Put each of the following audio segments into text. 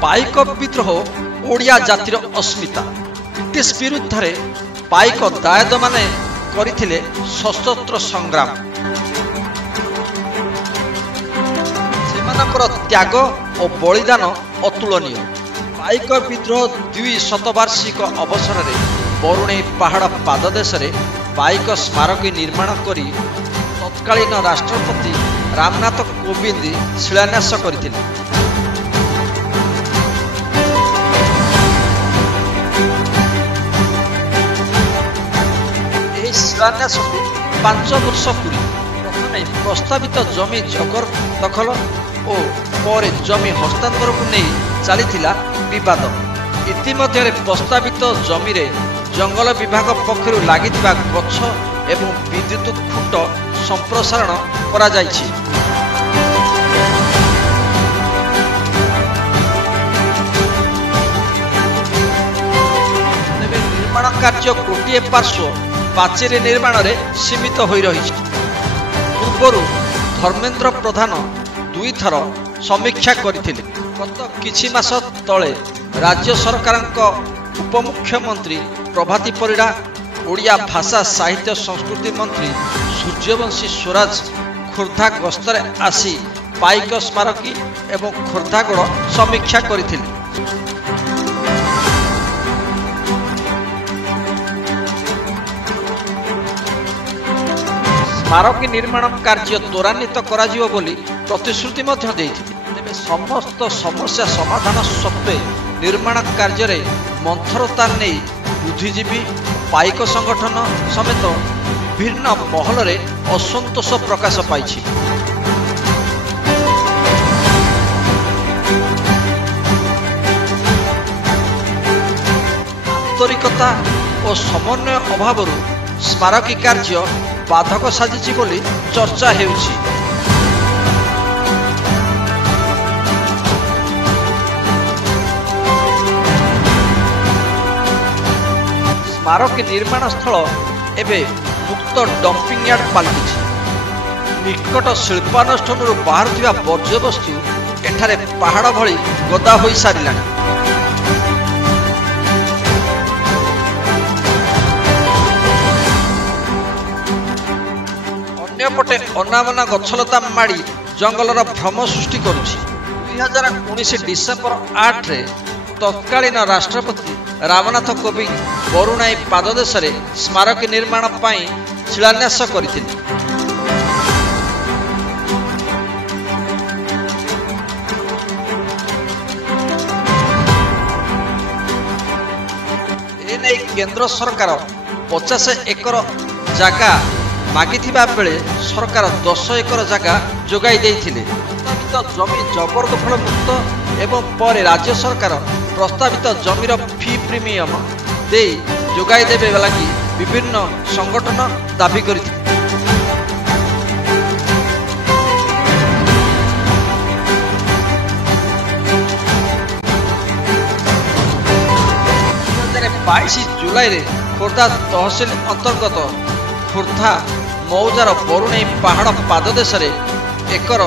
पाइक विद्रोह ओडिया जातिर अस्मिता। ब्रिटिश विरुद्ध रे पाइक दायद माने करिथिले सशस्त्र संग्राम। सेमानकर त्याग और बलिदान अतुलनीय। पाइक विद्रोह 2 शतवार्षिक अवसर में बरुणेई पहाड़ पाददेश रे पाइक स्मारकी निर्माण करी तत्कालीन राष्ट्रपति रामनाथ कोविंद शिलान्यास करथिले। शिलान्यास 5 वर्ष पूर्व प्रथमे प्रस्तावित जमी जबरदखल और पर जमी हस्तांतर को नहीं चलीथिला विवाद। इतिमध्य प्रस्तावित जमी रे जंगल विभाग पक्षरु लागिथिबा गछ एवं विद्युत खुंट संप्रसारण करा जायछि। निर्माण कार्य गोटे पार्श्व पाचेरी निर्माण रे सीमित हो रही। पूर्व धर्मेंद्र प्रधान 2 थर समीक्षा करथिले। गत किछि मास तले राज्य सरकार उपमुख्यमंत्री प्रभाती परिड़ा, ओडिया भाषा साहित्य संस्कृति मंत्री सूर्यवंशी स्वराज खोर्धा गस्तरे आसी पाइक स्मारकी एवं खोर्धागढ़ समीक्षा करथिले। स्मारकी निर्माण कार्य त्वरान्वित कराजियो बोली प्रतिश्रुति मध्य देइथिले। तेबे समस्त समस्या समाधान सत्वे निर्माण कार्य रे मंथरता नहीं बुद्धिजीवी पाइक संगठन समेत विभिन्न महल रे असंतोष प्रकाश पाइछि। आंतरिकता और समन्वय अभाव स्मारकी कार्य बाधक साजिछि बोली चर्चा हेउछि। स्मारकी निर्माण स्थल एबे मुक्त डंपिंग यार्ड पालटिछि। निकट शिल्पानुष्ठान बाहर वर्ज्यवस्तु एठारे पहाड़ भली गदा होई सारिलानि। अन्यपटे अनामना गछलता माड़ी जंगलर भ्रम सृष्टि करुछि। 2019 डिसेम्बर 8 रे तत्कालीन राष्ट्रपति रामनाथ कोविंद बरुणाई पाददेश रे स्मारकी निर्माण पाई शिलान्यास करथिले। एने केंद्र सरकार 50 एकर जागा मागिथिबा बेले सरकार 10 एकर जगह जोगाई देइथिले। प्रस्तावित जमी जबरदखल मुक्त एवं पर राज्य सरकार प्रस्तावित जमीर फी प्रीमियम दे जोगाई देबे लागि विभिन्न संगठन दाबी करथिले। जुलाई रे खोर्धा तहसिल अंतर्गत खोर्धा मौजार बरुणेई पहाड़ पाददेश रे एकर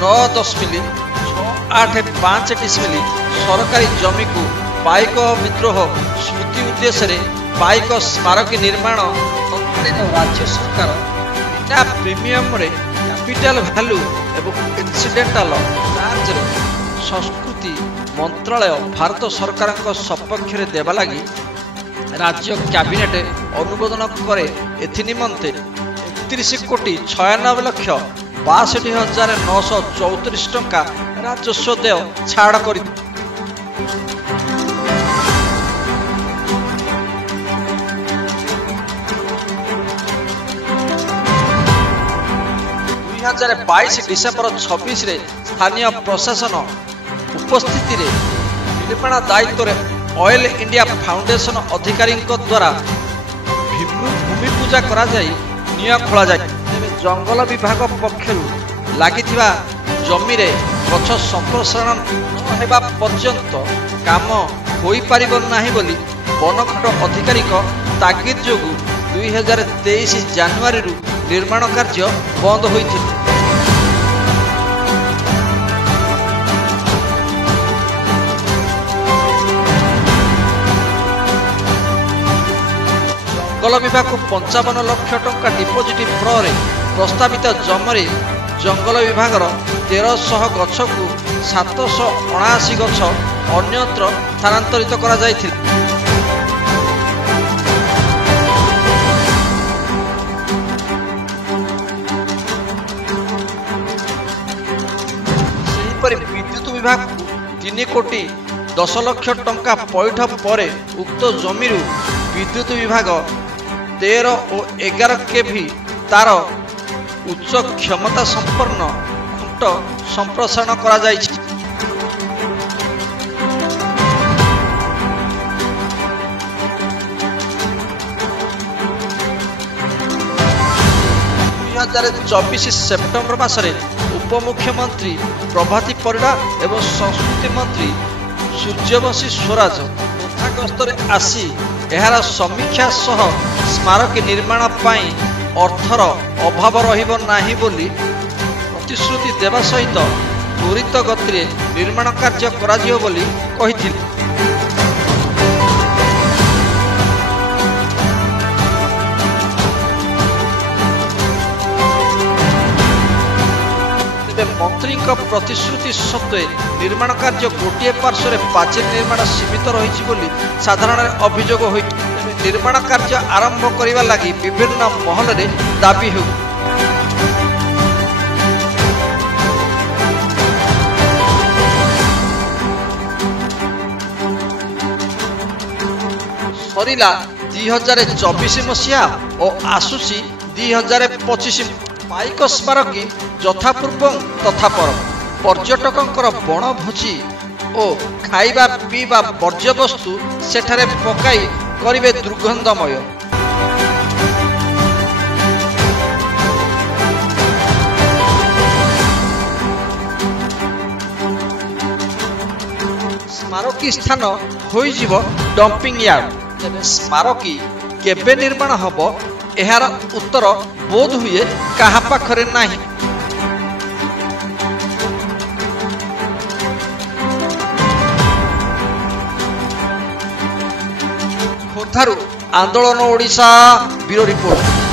9.685 डिसमिल सरकारी जमी को पाइक विद्रोह स्मृति उद्देश्य रे पाइक स्मारकी निर्माण राज्य सरकार बिना प्रीमियम रे कैपिटल वैल्यू एवं इंसिडेंटल चार्ज रे संस्कृति मंत्रालय भारत सरकार सपक्ष रे देवा लगी राज्य कैबिनेट अनुमोदन करे। एथि निमंते 31,96,62,934 टंका राजस्व देय छाड़ कर 2022 डिसेम्बर 26 रे स्थानीय प्रशासन उपस्थिति रे निर्माण दायित्व रे ऑयल इंडिया फाउंडेशन अधिकारी द्वारा ଭୂମି ପୂଜା କରାଯାଇ ନିଆଁ ଖୋଳାଯାଏ। ତେବେ ଜଙ୍ଗଲ ବିଭାଗ ପକ୍ଷରୁ ଲାଗିଥିବା ଜମିରେ ଗଛ ସମ୍ପ୍ରସାରଣ ନ ହେବା ପର୍ଯ୍ୟନ୍ତ କାମ ହୋଇପାରିବ ନାହିଁ ବୋଲି ବନଖଣ୍ଡ ଅଧିକାରୀଙ୍କ ତାଗିଦ ଯୋଗୁଁ 2023 ଜାନୁଆରୀରୁ ନିର୍ମାଣ କାର୍ଯ୍ୟ ବନ୍ଦ ହୋଇଥିଲା। ଜଙ୍ଗଲ ବିଭାଗକୁ 55 ଲକ୍ଷ ଟଙ୍କା ଡିପୋଜିଟ୍ ଫ୍ରରେ ପ୍ରସ୍ତାବିତ ଜମିରେ ଜଙ୍ଗଲ ବିଭାଗର 1300 ଗଛକୁ 779 ଗଛ ଅନ୍ୟତ୍ର ସ୍ଥାନାନ୍ତରିତ କରାଯାଇଥିଲା। ସେହିପରି ବିଦ୍ୟୁତ ବିଭାଗକୁ 3 କୋଟି 10 ଲକ୍ଷ ଟଙ୍କା ପଇଠ ପରେ ଉକ୍ତ ଜମିରୁ ବିଦ୍ୟୁତ ବିଭାଗ 13 ଓ 11 କେଭି ତାର ଉଚ୍ଚ କ୍ଷମତା ସମ୍ପନ୍ନ ଖୁଣ୍ଟ ସମ୍ପ୍ରସାରଣ କରାଯାଇଛି। ସେପ୍ଟେମ୍ବର ମାସରେ ଉପମୁଖ୍ୟମନ୍ତ୍ରୀ ପ୍ରଭାତୀ ପରିଡ଼ା ଏବଂ ସଂସ୍କୃତି ମନ୍ତ୍ରୀ ସୂର୍ଯ୍ୟବଂଶୀ ସ୍ୱରାଜ ତଥା ଗସ୍ତରେ ଆସି ଏହାର ସମୀକ୍ଷା ସହ ସ୍ମାରକୀ ନିର୍ମାଣ ପାଇଁ ଅର୍ଥର ଅଭାବ ରହିବ ନାହିଁ ବୋଲି ପ୍ରତିଶ୍ରୁତି ଦେବା ସହିତ ତ୍ୱରିତ ଗତିରେ ନିର୍ମାଣ କାର୍ଯ୍ୟ କରାଯିବ ବୋଲି କହିଥିଲେ। ତେବେ ମନ୍ତ୍ରୀଙ୍କ ପ୍ରତିଶ୍ରୁତି ସତ୍ତ୍ୱେ ନିର୍ମାଣ କାର୍ଯ୍ୟ ଗୋଟିଏ ପାର୍ଶ୍ୱରେ ପାଚେରୀ ନିର୍ମାଣ ସୀମିତ ରହିଛି ବୋଲି ସାଧାରଣରେ ଅଭିଯୋଗ ହୋଇଛି। ତେବେ ନିର୍ମାଣ କାର୍ଯ୍ୟ ଆରମ୍ଭ କରିବା ଲାଗି ବିଭିନ୍ନ ମହଲରେ ଦାବି ହେଉ। ସରିଲା 2024 ମସିହା ଓ ଆସୁଛି 2025। ପାଇକ ସ୍ମାରକୀ ଯଥାପୂର୍ବ ତଥାପର ପର୍ଯ୍ୟଟକଙ୍କର ବଣଭୋଜି ଓ ଖାଇବା ପିଇବା ବର୍ଜ୍ୟବସ୍ତୁ ସେଠାରେ ପକାଇ କରିବେ ଦୁର୍ଗନ୍ଧମୟ। ସ୍ମାରକୀ ସ୍ଥାନ ହୋଇଯିବ ଡମ୍ପିଂ ୟାର୍ଡ। ତେବେ ସ୍ମାରକୀ କେବେ ନିର୍ମାଣ ହେବ ଏହାର ଉତ୍ତର ବୋଧ ହୁଏ କାହା ପାଖରେ ନାହିଁ। ଖୋର୍ଦ୍ଧାରୁ ଆନ୍ଦୋଳନ ଓଡ଼ିଶା ବ୍ୟୁରୋ ରିପୋର୍ଟ।